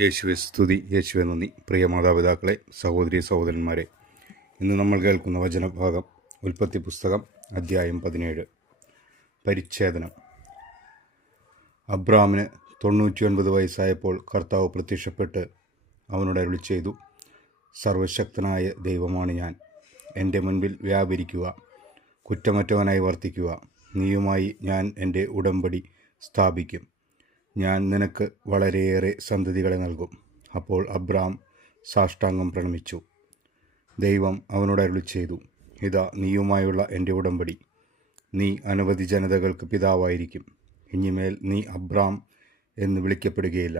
യേശുവെ സ്തുതി, യേശുവെ നന്ദി. പ്രിയ മാതാപിതാക്കളെ, സഹോദരി സഹോദരന്മാരെ, ഇന്ന് നമ്മൾ കേൾക്കുന്ന വചനഭാഗം ഉൽപ്പത്തി പുസ്തകം അധ്യായം 17. പരിച്ഛേദനം. അബ്രാമിന് 99 വയസ്സായപ്പോൾ കർത്താവ് പ്രത്യക്ഷപ്പെട്ട് അവനോട് അരുളി ചെയ്തു, സർവശക്തനായ ദൈവമാണ് ഞാൻ. എൻ്റെ മുൻപിൽ വ്യാപരിക്കുക, കുറ്റമറ്റവനായി വർത്തിക്കുക. നീയുമായി ഞാൻ എൻ്റെ ഉടമ്പടി സ്ഥാപിക്കും. ഞാൻ നിനക്ക് വളരെയേറെ സന്തതികളെ നൽകും. അപ്പോൾ അബ്രാം സാഷ്ടാംഗം പ്രണമിച്ചു. ദൈവം അവനോട് അരുളി ചെയ്തു, ഇതാ നീയുമായുള്ള എൻ്റെ ഉടമ്പടി. നീ അനവധി ജനതകൾക്ക് പിതാവായിരിക്കും. ഇനിമേൽ നീ അബ്രാം എന്ന് വിളിക്കപ്പെടുകയില്ല.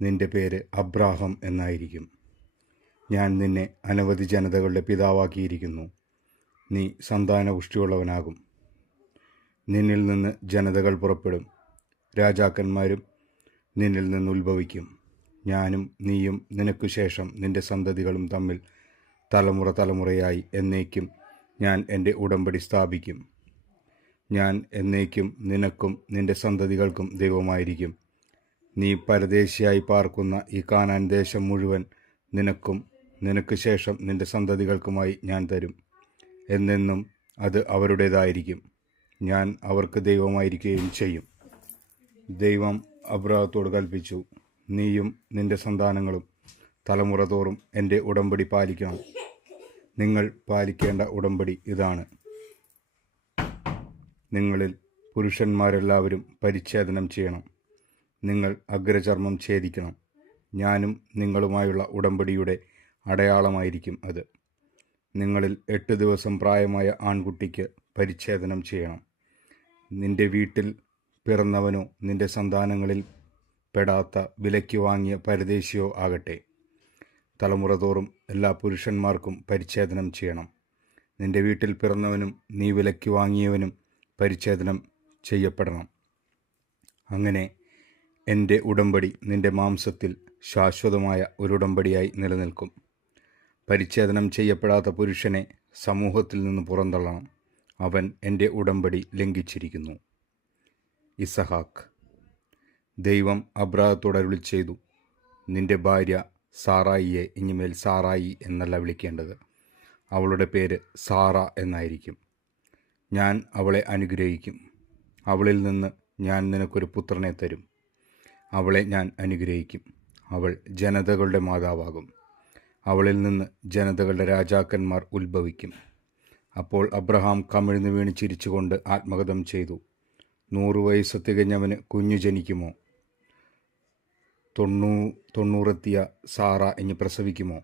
നിന്റെ പേര് അബ്രാഹം എന്നായിരിക്കും. ഞാൻ നിന്നെ അനവധി ജനതകളുടെ പിതാവാക്കിയിരിക്കുന്നു. നീ സന്താനപുഷ്ടിയുള്ളവനാകും. നിന്നിൽ നിന്ന് ജനതകൾ പുറപ്പെടും, രാജാക്കന്മാരും നിന്നിൽ നിന്ന് ഉത്ഭവിക്കും. ഞാനും നീയും നിനക്കു ശേഷം നിന്റെ സന്തതികളും തമ്മിൽ തലമുറ തലമുറയായി എന്നേക്കും ഞാൻ എൻ്റെ ഉടമ്പടി സ്ഥാപിക്കും. ഞാൻ എന്നേക്കും നിനക്കും നിന്റെ സന്തതികൾക്കും ദൈവമായിരിക്കും. നീ പരദേശിയായി പാർക്കുന്ന ഈ കാനാൻ ദേശം മുഴുവൻ നിനക്കും നിനക്ക് ശേഷം നിന്റെ സന്തതികൾക്കുമായി ഞാൻ തരും. എന്നെന്നും അത് അവരുടേതായിരിക്കും. ഞാൻ അവർക്ക് ദൈവമായിരിക്കുകയും ചെയ്യും. ദൈവം അബ്രാഹത്തോട് കൽപ്പിച്ചു, നീയും നിന്റെ സന്താനങ്ങളും തലമുറ തോറും എൻ്റെ ഉടമ്പടി പാലിക്കണം. നിങ്ങൾ പാലിക്കേണ്ട ഉടമ്പടി ഇതാണ്. നിങ്ങളിൽ പുരുഷന്മാരെല്ലാവരും പരിച്ഛേദനം ചെയ്യണം. നിങ്ങൾ അഗ്രചർമ്മം ഛേദിക്കണം. ഞാനും നിങ്ങളുമായുള്ള ഉടമ്പടിയുടെ അടയാളമായിരിക്കും അത്. നിങ്ങളിൽ 8 ദിവസം പ്രായമായ ആൺകുട്ടിക്ക് പരിച്ഛേദനം ചെയ്യണം. നിന്റെ വീട്ടിൽ പിറന്നവനോ നിന്റെ സന്താനങ്ങളിൽ പെടാത്ത വിലയ്ക്ക് വാങ്ങിയ പരദേശിയോ ആകട്ടെ, തലമുറ തോറും എല്ലാ പുരുഷന്മാർക്കും പരിച്ഛേദനം ചെയ്യണം. നിന്റെ വീട്ടിൽ പിറന്നവനും നീ വിലയ്ക്ക് വാങ്ങിയവനും പരിച്ഛേദനം ചെയ്യപ്പെടണം. അങ്ങനെ എൻ്റെ ഉടമ്പടി നിന്റെ മാംസത്തിൽ ശാശ്വതമായ ഒരു ഉടമ്പടിയായി നിലനിൽക്കും. പരിച്ഛേദനം ചെയ്യപ്പെടാത്ത പുരുഷനെ സമൂഹത്തിൽ നിന്ന് പുറന്തള്ളണം. അവൻ എൻ്റെ ഉടമ്പടി ലംഘിച്ചിരിക്കുന്നു. ഇസഹാക്ക്. ദൈവം അബ്രാഹത്തോട് അരുളി ചെയ്തു, നിന്റെ ഭാര്യ സാറായിയെ ഇനിമേൽ സാറായി എന്നല്ല വിളിക്കേണ്ടത്. അവളുടെ പേര് സാറ എന്നായിരിക്കും. ഞാൻ അവളെ അനുഗ്രഹിക്കും. അവളിൽ നിന്ന് ഞാൻ നിനക്കൊരു പുത്രനെ തരും. അവളെ ഞാൻ അനുഗ്രഹിക്കും. അവൾ ജനതകളുടെ മാതാവാകും. അവളിൽ നിന്ന് ജനതകളുടെ രാജാക്കന്മാർ ഉത്ഭവിക്കും. അപ്പോൾ അബ്രഹാം കമിഴ്ന്നു വീണ് ചിരിച്ചുകൊണ്ട് ആത്മഗതം ചെയ്തു, 100 വയസ്സ് തികഞ്ഞവന് കുഞ്ഞു ജനിക്കുമോ? 90 സാറ ഇനി പ്രസവിക്കുമോ?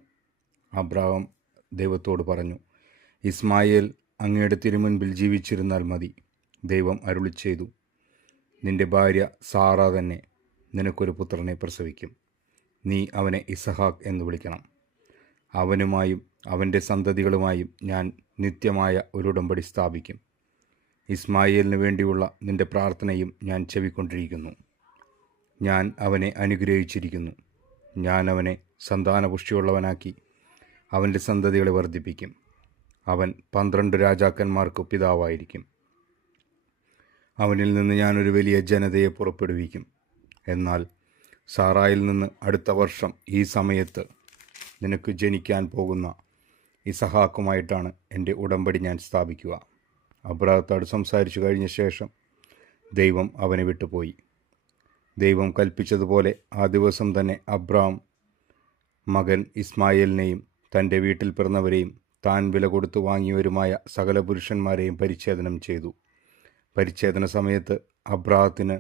അബ്രഹാം ദൈവത്തോട് പറഞ്ഞു, ഇസ്മായേൽ അങ്ങയുടെ തിരുമുൻപിൽ ജീവിച്ചിരുന്നാൽ മതി. ദൈവം അരുളി ചെയ്തു, നിന്റെ ഭാര്യ സാറ തന്നെ നിനക്കൊരു പുത്രനെ പ്രസവിക്കും. നീ അവനെ ഇസഹാക്ക് എന്ന് വിളിക്കണം. അവനുമായും അവൻ്റെ സന്തതികളുമായും ഞാൻ നിത്യമായ ഒരു ഉടമ്പടി സ്ഥാപിക്കും. ഇസ്മായേലിന് വേണ്ടിയുള്ള നിന്റെ പ്രാർത്ഥനയും ഞാൻ ചെവിക്കൊണ്ടിരിക്കുന്നു. ഞാൻ അവനെ അനുഗ്രഹിച്ചിരിക്കുന്നു. ഞാൻ അവനെ സന്താനപുഷ്ടിയുള്ളവനാക്കി അവൻ്റെ സന്തതികളെ വർദ്ധിപ്പിക്കും. അവൻ 12 രാജാക്കന്മാർക്ക് പിതാവായിരിക്കും. അവനിൽ നിന്ന് ഞാനൊരു വലിയ ജനതയെ പുറപ്പെടുവിക്കും. എന്നാൽ സാറായിൽ നിന്ന് അടുത്ത വർഷം ഈ സമയത്ത് നിനക്ക് ജനിക്കാൻ പോകുന്ന ഇസഹാക്കുമായിട്ടാണ് എൻ്റെ ഉടമ്പടി ഞാൻ സ്ഥാപിക്കുക. അബ്രാഹത്തോട് സംസാരിച്ചു കഴിഞ്ഞ ശേഷം ദൈവം അവനെ വിട്ടുപോയി. ദൈവം കൽപ്പിച്ചതുപോലെ ആ ദിവസം തന്നെ അബ്രാം മകൻ ഇസ്മായേലിനെയും തൻ്റെ വീട്ടിൽ പിറന്നവരെയും താൻ വില കൊടുത്തു വാങ്ങിയവരുമായ സകല പുരുഷന്മാരെയും പരിച്ഛേദനം ചെയ്തു. പരിച്ഛേദന സമയത്ത് അബ്രാഹത്തിന്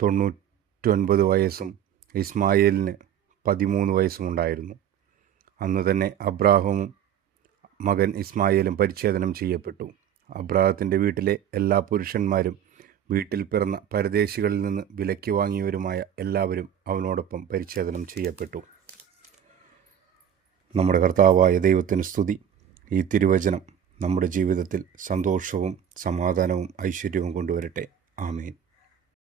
99 വയസ്സും ഇസ്മായേലിന് 13 വയസ്സും ഉണ്ടായിരുന്നു. അന്ന് തന്നെ അബ്രാഹവും മകൻ ഇസ്മായേലും പരിച്ഛേദനം ചെയ്യപ്പെട്ടു. അബ്രാഹത്തിൻ്റെ വീട്ടിലെ എല്ലാ പുരുഷന്മാരും വീട്ടിൽ പിറന്ന പരദേശികളിൽ നിന്ന് വിലയ്ക്ക് വാങ്ങിയവരുമായ എല്ലാവരും അവനോടൊപ്പം പരിച്ഛേദനം ചെയ്യപ്പെട്ടു. നമ്മുടെ കർത്താവായ ദൈവത്തിന് സ്തുതി. ഈ തിരുവചനം നമ്മുടെ ജീവിതത്തിൽ സന്തോഷവും സമാധാനവും ഐശ്വര്യവും കൊണ്ടുവരട്ടെ. ആമേൻ.